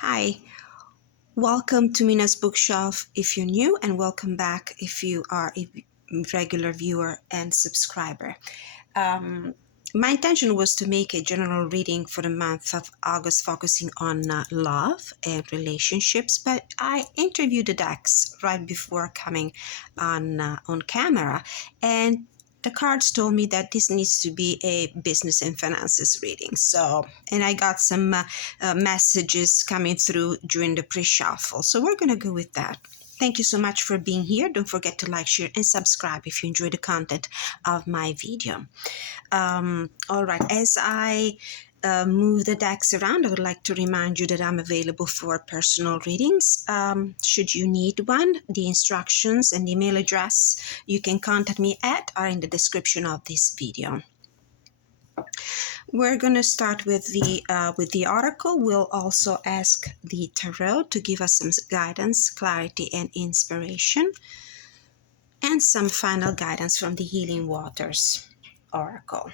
Hi, welcome to Mina's Bookshelf if you're new, and welcome back if you are a regular viewer and subscriber. Um, my intention was to make a general reading for the month of August focusing on love and relationships, but I interviewed the decks right before coming on camera, and the cards told me that this needs to be a business and finances reading. And I got some messages coming through during the pre-shuffle. So we're going to go with that. Thank you so much for being here. Don't forget to like, share, and subscribe if you enjoy the content of my video. All right, as I move the decks around, I would like to remind you that I'm available for personal readings. Should you need one, the instructions and email address you can contact me at are in the description of this video. We're going to start with the oracle. We'll also ask the tarot to give us some guidance, clarity, and inspiration, and some final guidance from the Healing Waters oracle.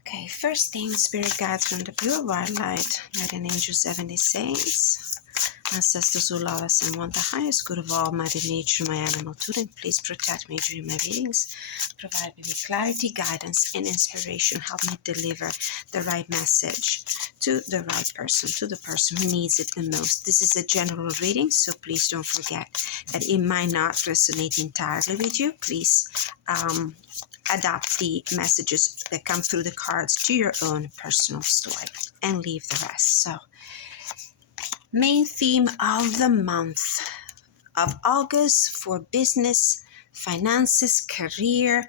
Okay, first thing, spirit guides from the pure white light, guardian angels, 70 saints, ancestors who love us and want the highest good of all, Mother Nature, my animal children, please protect me during my readings, provide me with clarity, guidance, and inspiration. Help me deliver the right message to the right person, to the person who needs it the most. This is a general reading, so please don't forget that it might not resonate entirely with you. Please adapt the messages that come through the cards to your own personal story and leave the rest. So, main theme of the month of August for business, finances, career,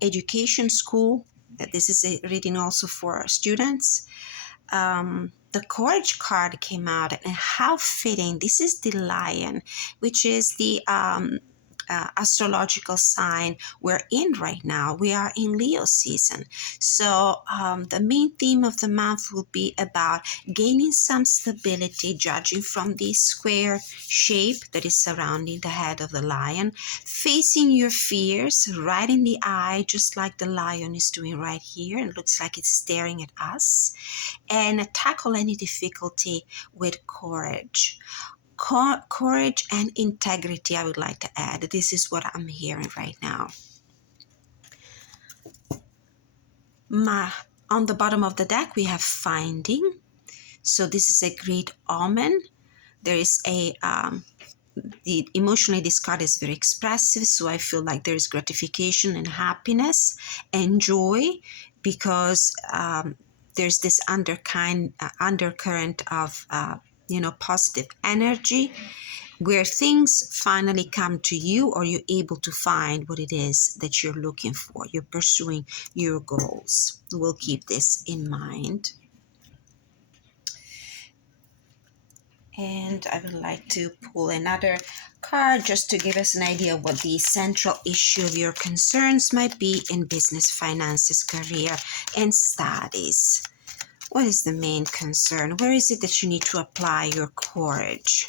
education, school. This is a reading also for students. The Courage card came out, and how fitting. This is the lion, which is the astrological sign we're in right now. We are in Leo season. So the main theme of the month will be about gaining some stability, judging from the square shape that is surrounding the head of the lion, facing your fears right in the eye, just like the lion is doing right here. It looks like it's staring at us, and tackle any difficulty with courage. Courage and integrity, I would like to add. This is what I'm hearing right now. On the bottom of the deck, we have finding. So this is a great omen. There is emotionally, this card is very expressive. So I feel like there is gratification and happiness and joy, because there's this undercurrent of positive energy, where things finally come to you, or you're able to find what it is that you're looking for. You're pursuing your goals. We'll keep this in mind. And I would like to pull another card just to give us an idea of what the central issue of your concerns might be in business, finances, career, and studies. What is the main concern? Where is it that you need to apply your courage?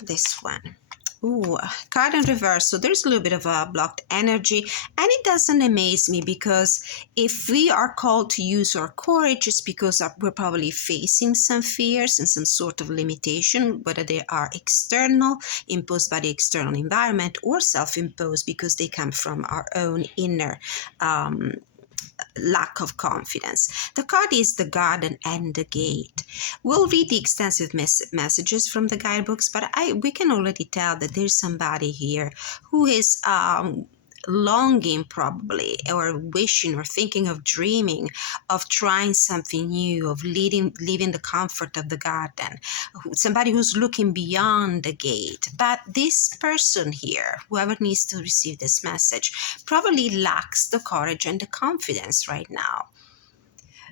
This one. Ooh, card in reverse. So there's a little bit of a blocked energy, and it doesn't amaze me, because if we are called to use our courage, it's because we're probably facing some fears and some sort of limitation, whether they are external, imposed by the external environment, or self-imposed because they come from our own inner lack of confidence. The card is the garden and the gate. We'll read the extensive messages from the guidebooks, but we can already tell that there's somebody here who is longing, probably, or wishing, or thinking of dreaming of trying something new, of leaving the comfort of the garden. Somebody who's looking beyond the gate. But this person here, whoever needs to receive this message, probably lacks the courage and the confidence right now.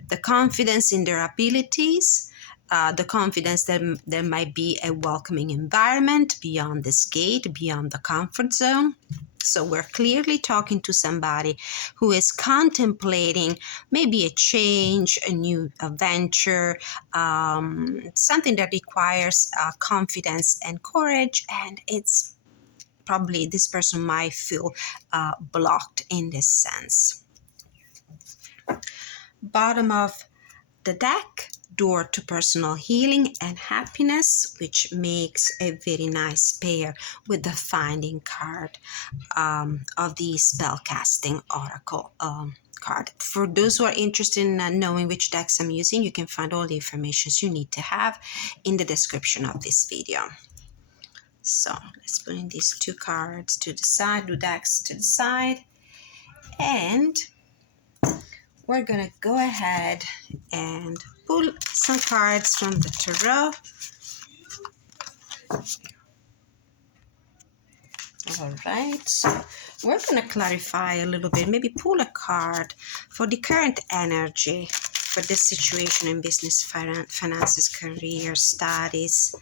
The confidence in their abilities, the confidence that there might be a welcoming environment beyond this gate, beyond the comfort zone. So we're clearly talking to somebody who is contemplating maybe a change, a new adventure, something that requires confidence and courage, and it's probably this person might feel blocked in this sense. Bottom of the deck, door to personal healing and happiness, which makes a very nice pair with the finding card of the Spellcasting Oracle card. For those who are interested in knowing which decks I'm using, you can find all the information you need to have in the description of this video. So let's put in these two cards to the side, two decks to the side, and we're gonna go ahead and pull some cards from the tarot. All right, so we're gonna clarify a little bit, maybe pull a card for the current energy for this situation in business, finances, career, studies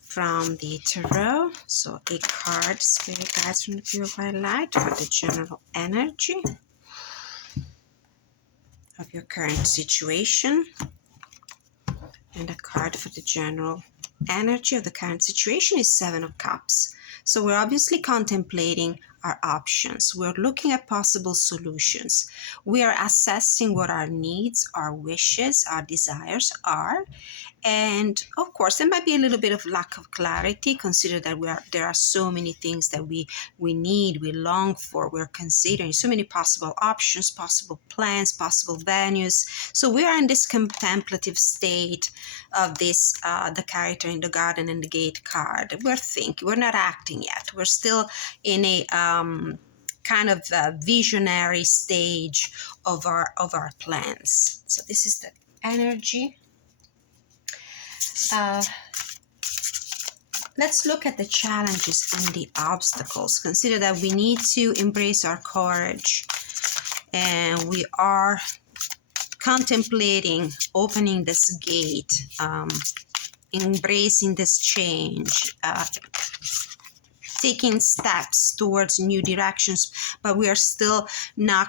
from the tarot. So a card, spirit guides from the pure white light for the general energy of your current situation, and a card for the general energy of the current situation is Seven of Cups. So we're obviously contemplating our options. We're looking at possible solutions. We are assessing what our needs, our wishes, our desires are. And of course, there might be a little bit of lack of clarity. Consider that there are so many things that we need, we long for, we're considering so many possible options, possible plans, possible venues. So we are in this contemplative state of this, the character in the garden and the gate card. We're thinking, we're not acting yet. We're still in a kind of visionary stage of our plans. So this is the energy. Let's look at the challenges and the obstacles. Consider that we need to embrace our courage, and we are contemplating opening this gate, embracing this change, taking steps towards new directions, but we are still not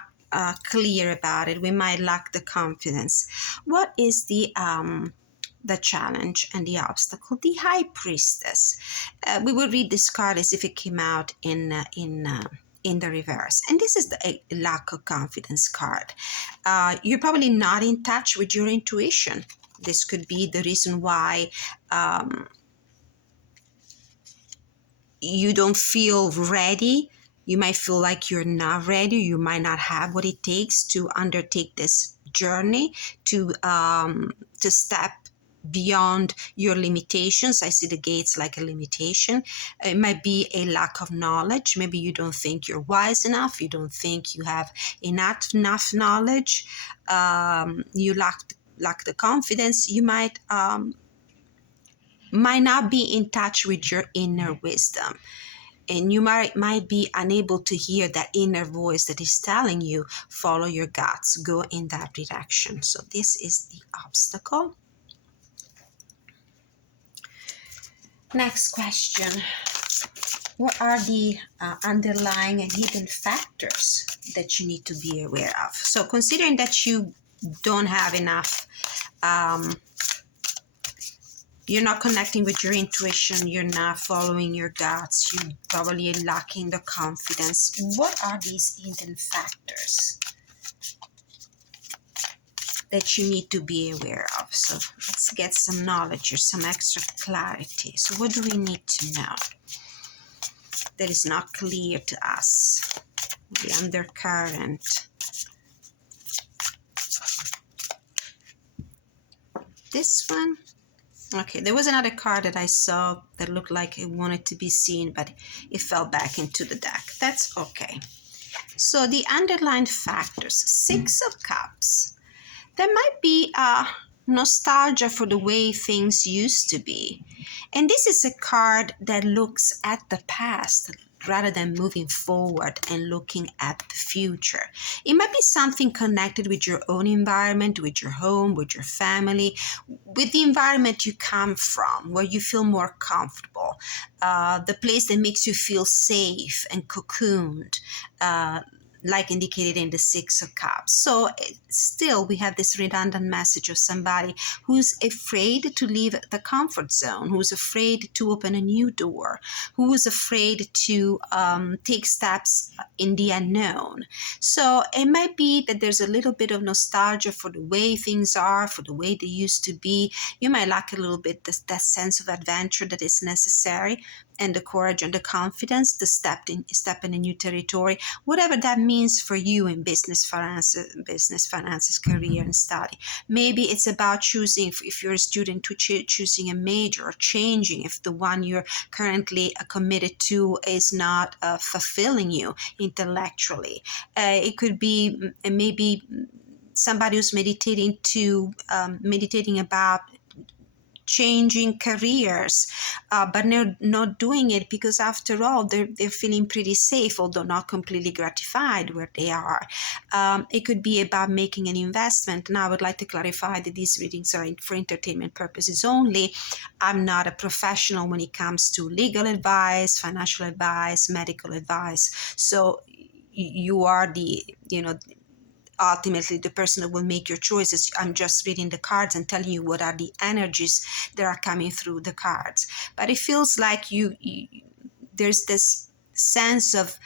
clear about it. We might lack the confidence. What is the challenge and the obstacle? The High Priestess. We will read this card as if it came out in the reverse, and this is the lack of confidence card. You're probably not in touch with your intuition. This could be the reason why you don't feel ready. You might feel like you're not ready. You might not have what it takes to undertake this journey, to step beyond your limitations. I see the gates like a limitation. It might be a lack of knowledge. Maybe you don't think you're wise enough. You don't think you have enough knowledge. You lack the confidence. You might not be in touch with your inner wisdom. And you might be unable to hear that inner voice that is telling you, follow your guts, go in that direction. So this is the obstacle. Next question. What are the underlying and hidden factors that you need to be aware of? So considering that you don't have enough, you're not connecting with your intuition, you're not following your guts, you probably are lacking the confidence. What are these hidden factors that you need to be aware of? So let's get some knowledge or some extra clarity. So what do we need to know that is not clear to us? The undercurrent. This one. Okay, there was another card that I saw that looked like it wanted to be seen, but it fell back into the deck. That's okay. So the underlying factors, Six of Cups. There might be nostalgia for the way things used to be. And this is a card that looks at the past rather than moving forward and looking at the future. It might be something connected with your own environment, with your home, with your family, with the environment you come from, where you feel more comfortable, the place that makes you feel safe and cocooned. like indicated in the Six of Cups. So still we have this redundant message of somebody who's afraid to leave the comfort zone, who's afraid to open a new door, who's afraid to take steps in the unknown. So it might be that there's a little bit of nostalgia for the way things are, for the way they used to be. You might lack a little bit that sense of adventure that is necessary, and the courage and the confidence to step in a new territory, whatever that means for you in business, finances, career, and study. Maybe it's about choosing, if you're a student, to choosing a major, or changing if the one you're currently committed to is not fulfilling you intellectually. It could be maybe somebody who's meditating about changing careers, but they're not doing it because after all they're feeling pretty safe, although not completely gratified where they are. It could be about making an investment. Now I would like to clarify that these readings are for entertainment purposes only. I'm not a professional when it comes to legal advice, financial advice, medical advice. So you are ultimately the person that will make your choices. I'm just reading the cards and telling you what are the energies that are coming through the cards. But it feels like there's this sense of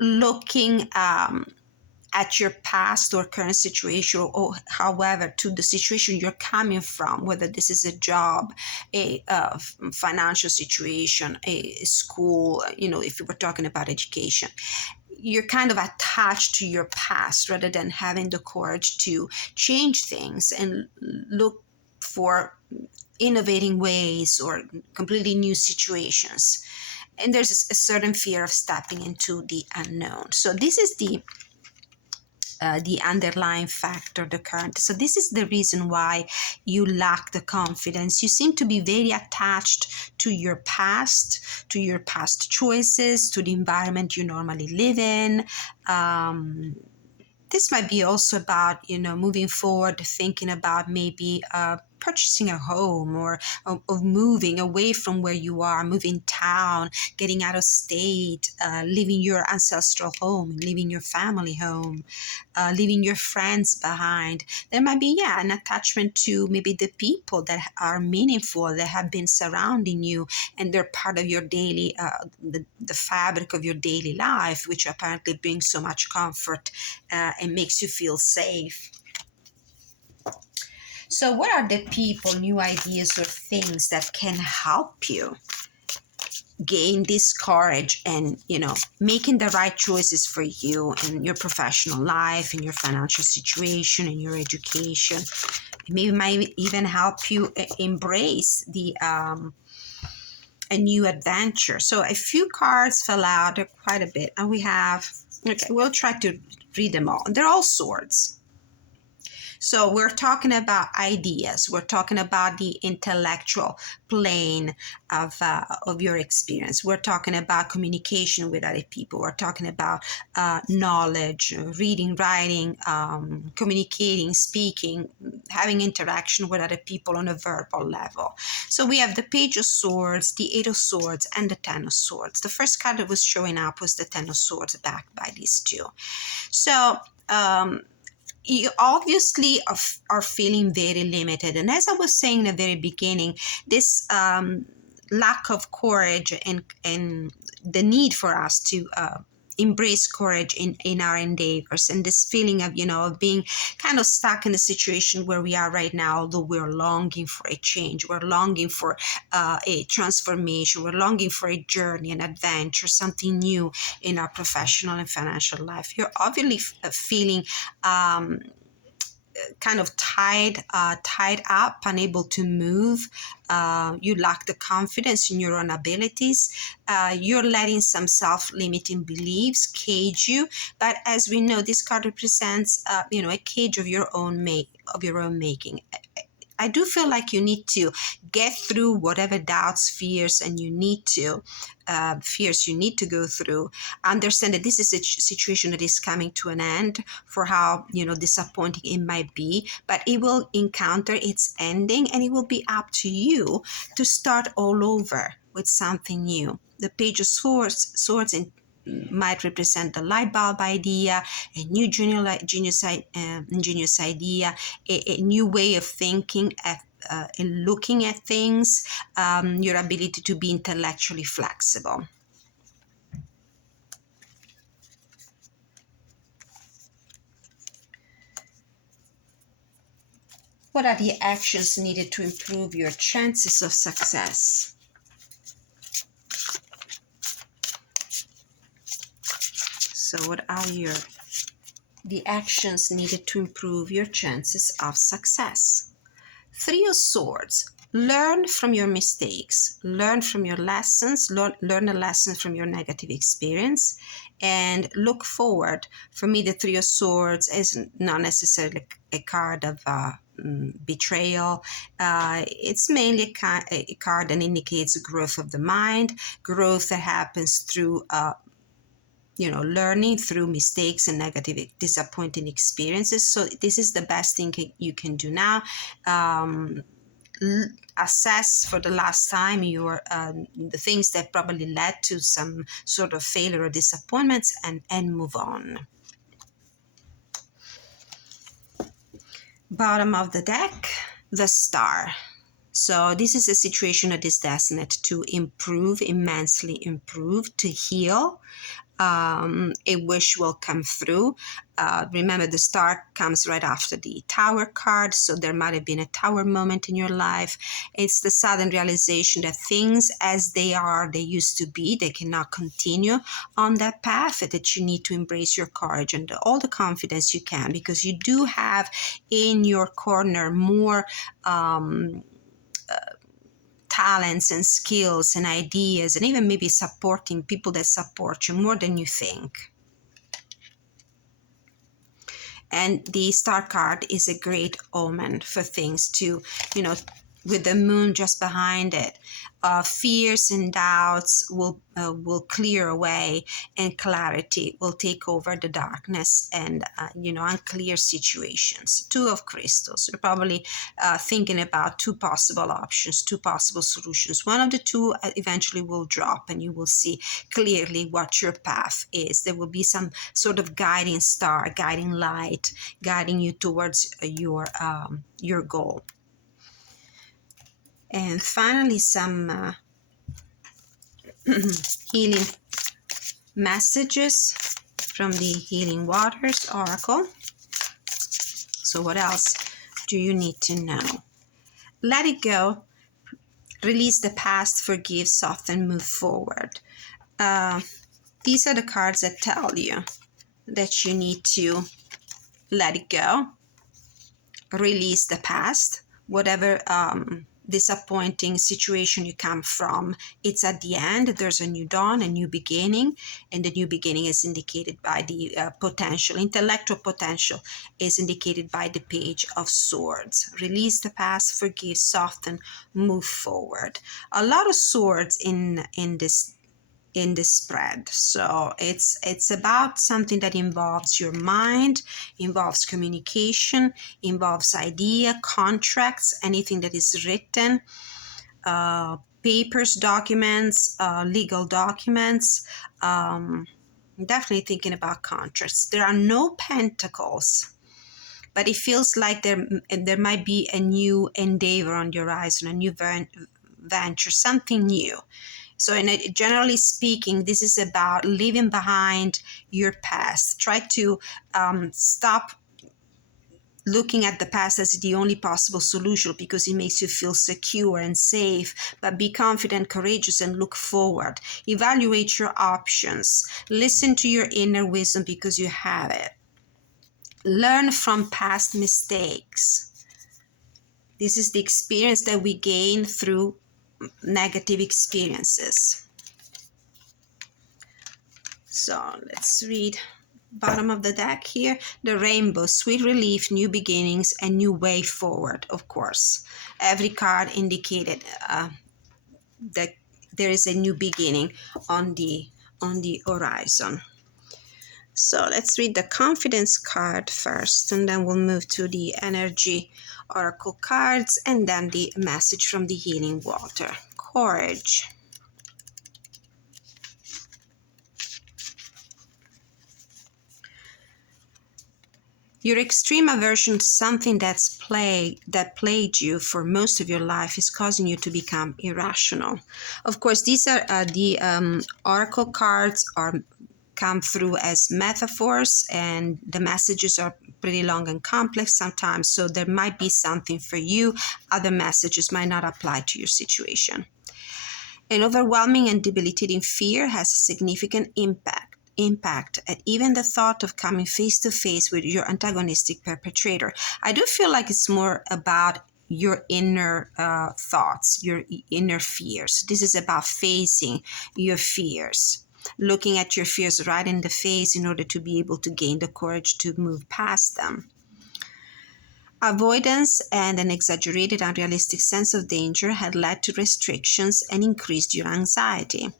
looking at your past or current situation, or however, to the situation you're coming from, whether this is a job, a financial situation, a school, if you were talking about education. You're kind of attached to your past rather than having the courage to change things and look for innovating ways or completely new situations. And there's a certain fear of stepping into the unknown. So this is the underlying factor, the current. So this is the reason why you lack the confidence. You seem to be very attached to your past choices, to the environment you normally live in. This might be also about, moving forward, thinking about maybe purchasing a home, or of moving away from where you are, moving town, getting out of state, leaving your ancestral home, leaving your family home, leaving your friends behind. There might be, an attachment to maybe the people that are meaningful, that have been surrounding you, and they're part of your daily, the fabric of your daily life, which apparently brings so much comfort and makes you feel safe. So what are the people, new ideas, or things that can help you gain this courage and, making the right choices for you in your professional life, in your financial situation, in your education? Maybe might even help you embrace a new adventure. So a few cards fell out, quite a bit, and we'll try to read them all. They're all swords. So we're talking about ideas. We're talking about the intellectual plane of your experience. We're talking about communication with other people. We're talking about knowledge, reading, writing, communicating, speaking, having interaction with other people on a verbal level. So we have the Page of Swords, the Eight of Swords, and the Ten of Swords. The first card that was showing up was the Ten of Swords, backed by these two. So you obviously are feeling very limited. And as I was saying in the very beginning, this lack of courage and the need for us to embrace courage in our endeavors, and this feeling of, of being kind of stuck in a situation where we are right now, although we're longing for a change, we're longing for a transformation, we're longing for a journey, an adventure, something new in our professional and financial life. You're obviously feeling kind of tied up, unable to move. You lack the confidence in your own abilities. You're letting some self-limiting beliefs cage you. But as we know, this card represents, a cage of your own making. I do feel like you need to get through whatever doubts, fears, and you need to go through. Understand that this is a situation that is coming to an end, for how disappointing it might be, but it will encounter its ending, and it will be up to you to start all over with something new. The Page of Swords might represent the light bulb idea, a new genius idea, a new way of thinking and looking at things, your ability to be intellectually flexible. What are the actions needed to improve your chances of success? So what are the actions needed to improve your chances of success? Three of Swords. Learn from your mistakes. Learn from your lessons. Learn a lesson from your negative experience. And look forward. For me, the Three of Swords is not necessarily a card of betrayal. It's mainly a card that indicates growth of the mind, growth that happens through learning through mistakes and negative, disappointing experiences. So this is the best thing you can do now. Assess for the last time your the things that probably led to some sort of failure or disappointments, and move on. Bottom of the deck, the Star. So this is a situation that is destined to improve, immensely improve, to heal. A wish will come through. Remember, the Star comes right after the Tower card, so there might have been a Tower moment in your life. It's the sudden realization that things as they used to be, they cannot continue on that path, that you need to embrace your courage and all the confidence you can, because you do have in your corner more talents and skills and ideas, and even maybe supporting people that support you more than you think. And the Star card is a great omen for things to, with the Moon just behind it. Fears and doubts will clear away, and clarity will take over the darkness and unclear situations. Two of Crystals. You're probably thinking about two possible options, two possible solutions. One of the two eventually will drop, and you will see clearly what your path is. There will be some sort of guiding star, guiding light, guiding you towards your goal. And finally, some healing messages from the Healing Waters Oracle. So what else do you need to know? Let it go. Release the past, forgive, soften, move forward. These are the cards that tell you that you need to let it go, release the past, whatever disappointing situation you come from. It's at the end. There's a new dawn, a new beginning, and the new beginning is indicated by the potential. Intellectual potential is indicated by the Page of Swords. Release the past, forgive, soften, move forward. A lot of swords in this spread. So it's about something that involves your mind, involves communication, involves idea, contracts, anything that is written, papers, documents, legal documents. Definitely thinking about contracts. There are no pentacles, but it feels like there might be a new endeavor on the horizon, a new venture, something new. So generally speaking, this is about leaving behind your past. Try to stop looking at the past as the only possible solution, because it makes you feel secure and safe. But be confident, courageous, and look forward. Evaluate your options. Listen to your inner wisdom, because you have it. Learn from past mistakes. This is the experience that we gain through negative experiences. So let's read bottom of the deck here. The Rainbow, sweet relief, new beginnings, and new way forward. Of course, every card indicated that there is a new beginning on the horizon. So let's read the Confidence card first, and then we'll move to the Energy Oracle cards, and then the message from the Healing Water. Courage. Your extreme aversion to something that plagued you for most of your life is causing you to become irrational. Of course, these are the oracle cards are come through as metaphors, and the messages are pretty long and complex sometimes, so there might be something for you. Other messages might not apply to your situation. An overwhelming and debilitating fear has a significant impact at even the thought of coming face to face with your antagonistic perpetrator. I do feel like it's more about your inner thoughts, your inner fears. This is about facing your fears, looking at your fears right in the face in order to be able to gain the courage to move past them. Avoidance and an exaggerated, unrealistic sense of danger had led to restrictions and increased your anxiety.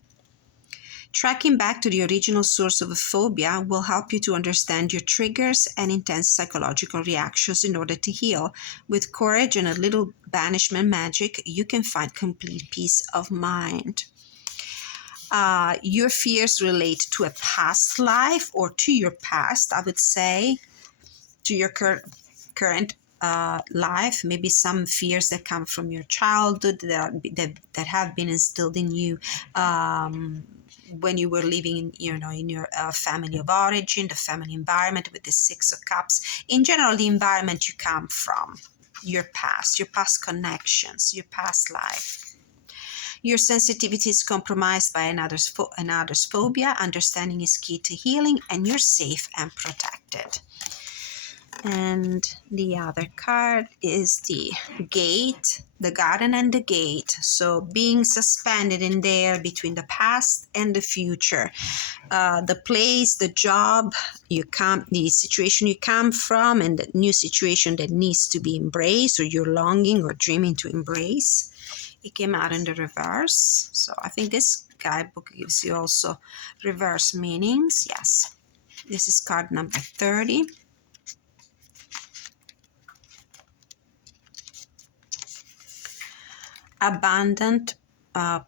Tracking back to the original source of a phobia will help you to understand your triggers and intense psychological reactions in order to heal. With courage and a little banishment magic, you can find complete peace of mind. Your fears relate to a past life or to your past, I would say, to your current life. Maybe some fears that come from your childhood that have been instilled in you when you were living in your family of origin, the family environment with the Six of Cups. In general, the environment you come from, your past connections, your past life. Your sensitivity is compromised by another's phobia. Understanding is key to healing, and you're safe and protected. And the other card is the gate, the garden and the gate. So being suspended in there between the past and the future, the place, the job the situation you come from, and the new situation that needs to be embraced, or you're longing or dreaming to embrace. It came out in the reverse. So I think this guidebook gives you also reverse meanings. Yes. This is card number 30. Abundant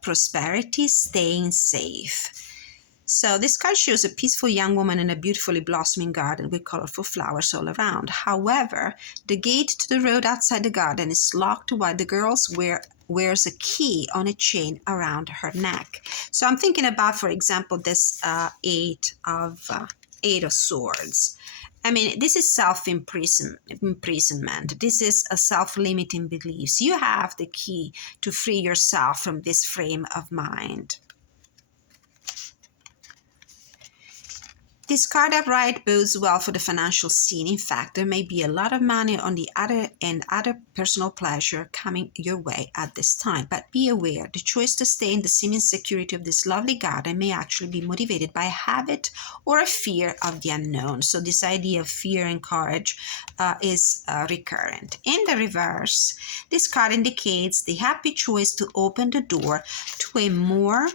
prosperity, staying safe. So this card shows a peaceful young woman in a beautifully blossoming garden with colorful flowers all around. However, the gate to the road outside the garden is locked while the girl wears a key on a chain around her neck. So I'm thinking about, for example, this Eight of Swords. I mean, this is self-imprisonment. This is a self-limiting beliefs. You have the key to free yourself from this frame of mind. This card upright bodes well for the financial scene. In fact, there may be a lot of money on the other end, other personal pleasure coming your way at this time. But be aware, the choice to stay in the seeming security of this lovely garden may actually be motivated by a habit or a fear of the unknown. So this idea of fear and courage is recurrent. In the reverse, this card indicates the happy choice to open the door to a more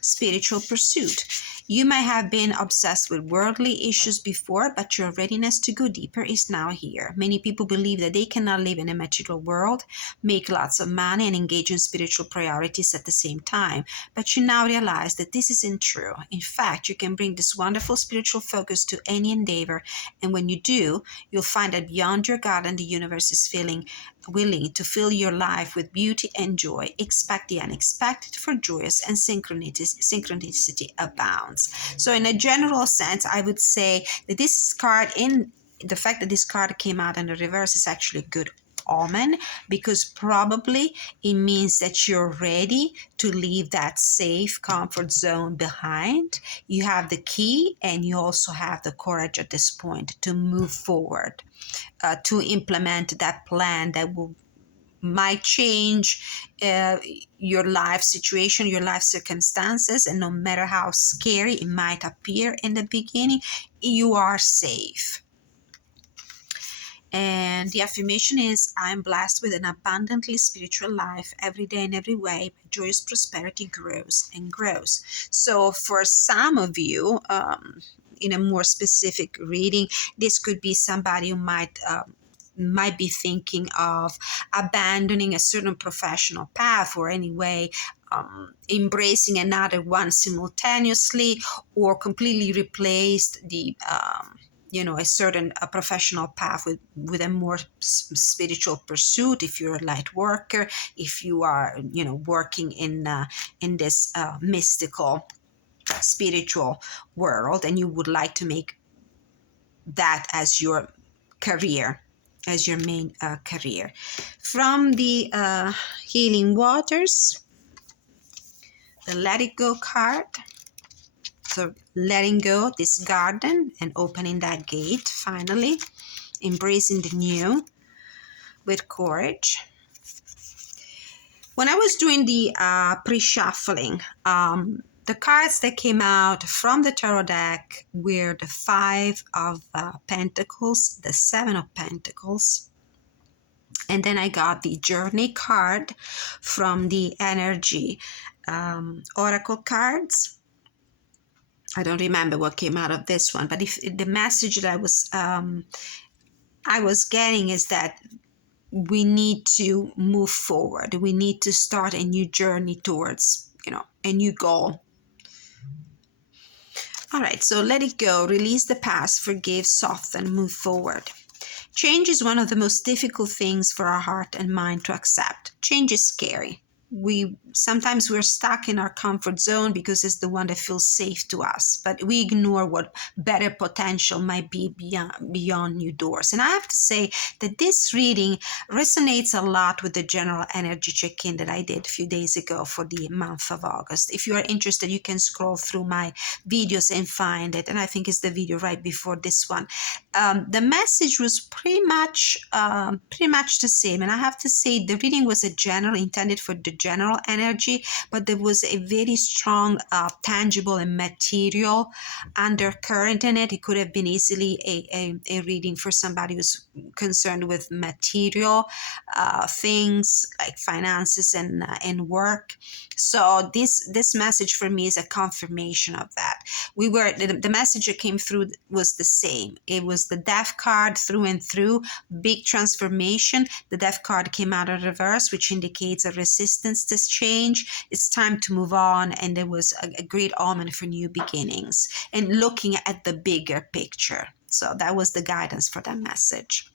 spiritual pursuit. You might have been obsessed with worldly issues before, but your readiness to go deeper is now here. Many people believe that they cannot live in a material world, make lots of money, and engage in spiritual priorities at the same time. But you now realize that this isn't true. In fact, you can bring this wonderful spiritual focus to any endeavor, and when you do, you'll find that beyond your garden, the universe is willing to fill your life with beauty and joy. Expect the unexpected, for joyous and synchronicity abounds. So in a general sense, I would say that this card, in the fact that this card came out in the reverse, is actually a good omen, because probably it means that you're ready to leave that safe comfort zone behind. You have the key, and you also have the courage at this point to move forward, to implement that plan that might change your life situation, your life circumstances, and no matter how scary it might appear in the beginning, you are safe. And the affirmation is, I'm blessed with an abundantly spiritual life. Every day in every way, my joyous prosperity grows and grows. So for some of you, in a more specific reading, this could be somebody who might be thinking of abandoning a certain professional path, or anyway embracing another one simultaneously, or completely replaced a certain professional path with a more spiritual pursuit, if you're a light worker, if you are working in this mystical spiritual world, and you would like to make that as your career, as your main career. From the healing waters, the let it go card. So letting go this garden and opening that gate, finally embracing the new with courage. When I was doing the pre-shuffling, the cards that came out from the tarot deck were the Five of Pentacles, the Seven of Pentacles, and then I got the Journey card from the Energy Oracle cards. I don't remember what came out of this one, but if the message that I was getting is that we need to move forward. We need to start a new journey towards, a new goal. All right, so let it go. Release the past, forgive, soften, move forward. Change is one of the most difficult things for our heart and mind to accept. Change is scary. Sometimes we're stuck in our comfort zone because it's the one that feels safe to us, but we ignore what better potential might be beyond new doors. And I have to say that this reading resonates a lot with the general energy check-in that I did a few days ago for the month of August. If you are interested, you can scroll through my videos and find it, and I think it's the video right before this one. The message was pretty much the same, and I have to say the reading was intended for the general energy, but there was a very strong tangible and material undercurrent in it. It could have been easily a reading for somebody who's concerned with material things like finances and work. So this message for me is a confirmation of that. The message that came through was the same. It was the Death card through and through, big transformation. The Death card came out of reverse, which indicates a resistance to change. It's time to move on, and there was a great omen for new beginnings and looking at the bigger picture. So that was the guidance for that message.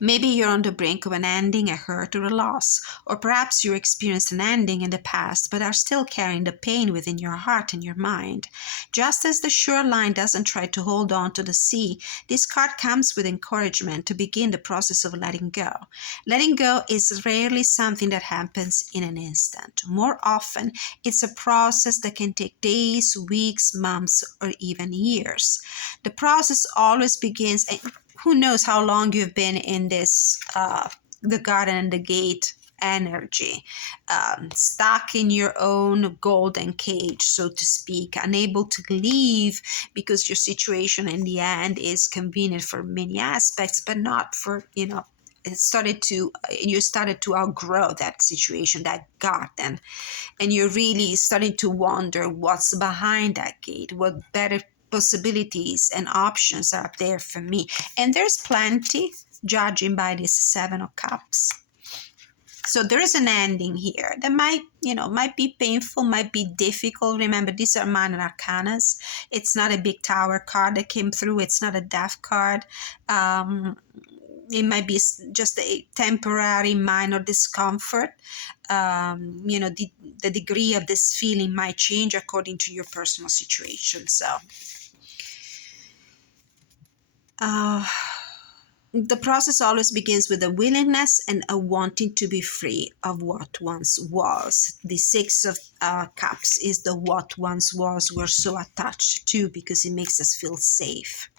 Maybe you're on the brink of an ending, a hurt, or a loss, or perhaps you experienced an ending in the past but are still carrying the pain within your heart and your mind. Just as the shoreline doesn't try to hold on to the sea, this card comes with encouragement to begin the process of letting go. Letting go is rarely something that happens in an instant. More often, it's a process that can take days, weeks, months, or even years. The process always begins, who knows how long you've been in this, the garden and the gate energy, stuck in your own golden cage, so to speak, unable to leave because your situation in the end is convenient for many aspects, but not for, you started to outgrow that situation, that garden, and you're really starting to wonder what's behind that gate, what better possibilities and options are there for me. And there's plenty, judging by this Seven of Cups. So there is an ending here that might be painful, might be difficult. Remember, these are minor arcanas. It's not a big Tower card that came through. It's not a Death card. It might be just a temporary minor discomfort. The degree of this feeling might change according to your personal situation. So the process always begins with a willingness and a wanting to be free of what once was. The Six of Cups is the what once was we're so attached to because it makes us feel safe.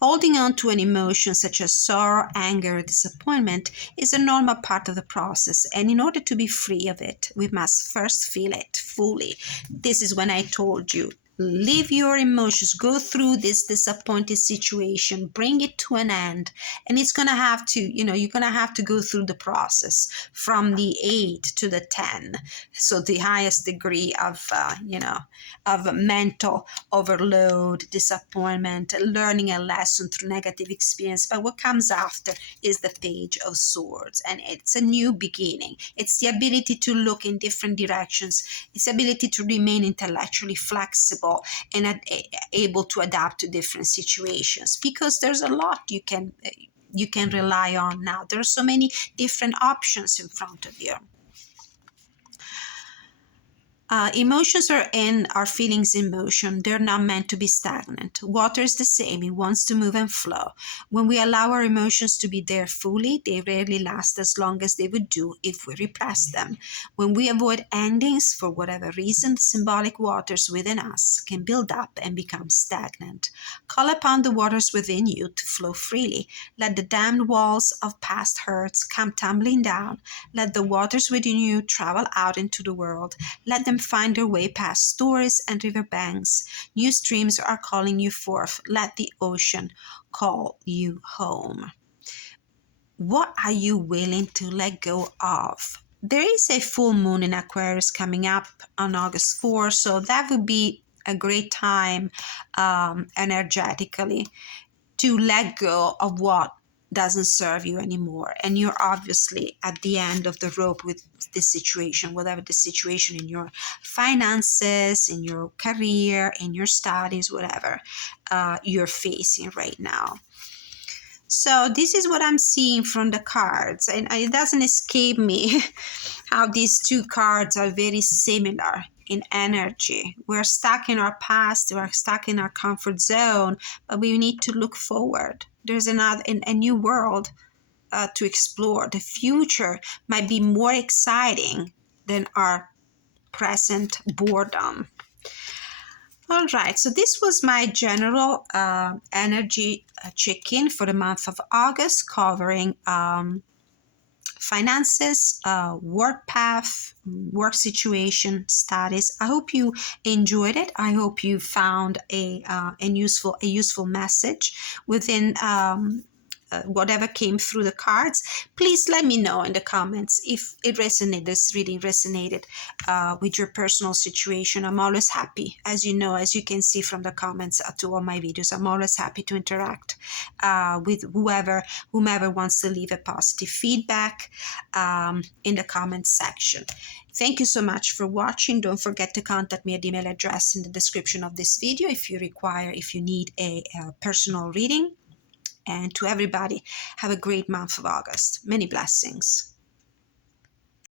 Holding on to an emotion such as sorrow, anger, or disappointment is a normal part of the process, and in order to be free of it, we must first feel it fully. This is when I told you, live your emotions, go through this disappointing situation, bring it to an end, and it's going to have to, you're going to have to go through the process from the 8 to the 10. So the highest degree of mental overload, disappointment, learning a lesson through negative experience. But what comes after is the Page of Swords, and it's a new beginning. It's the ability to look in different directions. It's the ability to remain intellectually flexible flexible and able to adapt to different situations, because there's a lot you can rely on now. There are so many different options in front of you. Emotions are feelings in motion. They're not meant to be stagnant. Water is the same. It wants to move and flow. When we allow our emotions to be there fully, they rarely last as long as they would do if we repress them. When we avoid endings for whatever reason, the symbolic waters within us can build up and become stagnant. Call upon the waters within you to flow freely. Let the dammed walls of past hurts come tumbling down. Let the waters within you travel out into the world. Let them find their way past stories and riverbanks. New streams are calling you forth. Let the ocean call you home. What are you willing to let go of? There is a full moon in Aquarius coming up on August 4th, so that would be a great time energetically to let go of what doesn't serve you anymore. And you're obviously at the end of the rope with this situation, whatever the situation in your finances, in your career, in your studies, whatever you're facing right now. So this is what I'm seeing from the cards, and it doesn't escape me how these two cards are very similar in energy. We're stuck in our past, we're stuck in our comfort zone, but we need to look forward. There's a new world to explore. The future might be more exciting than our present boredom. All right, so this was my general energy check-in for the month of August, covering finances, work path, work situation, studies. I hope you enjoyed it. I hope you found a useful message within whatever came through the cards. Please let me know in the comments if this reading resonated with your personal situation. I'm always happy, as you know, as you can see from the comments to all my videos. I'm always happy to interact with whomever wants to leave a positive feedback in the comments section. Thank you so much for watching. Don't forget to contact me at the email address in the description of this video if you need a personal reading. And to everybody, have a great month of August. Many blessings.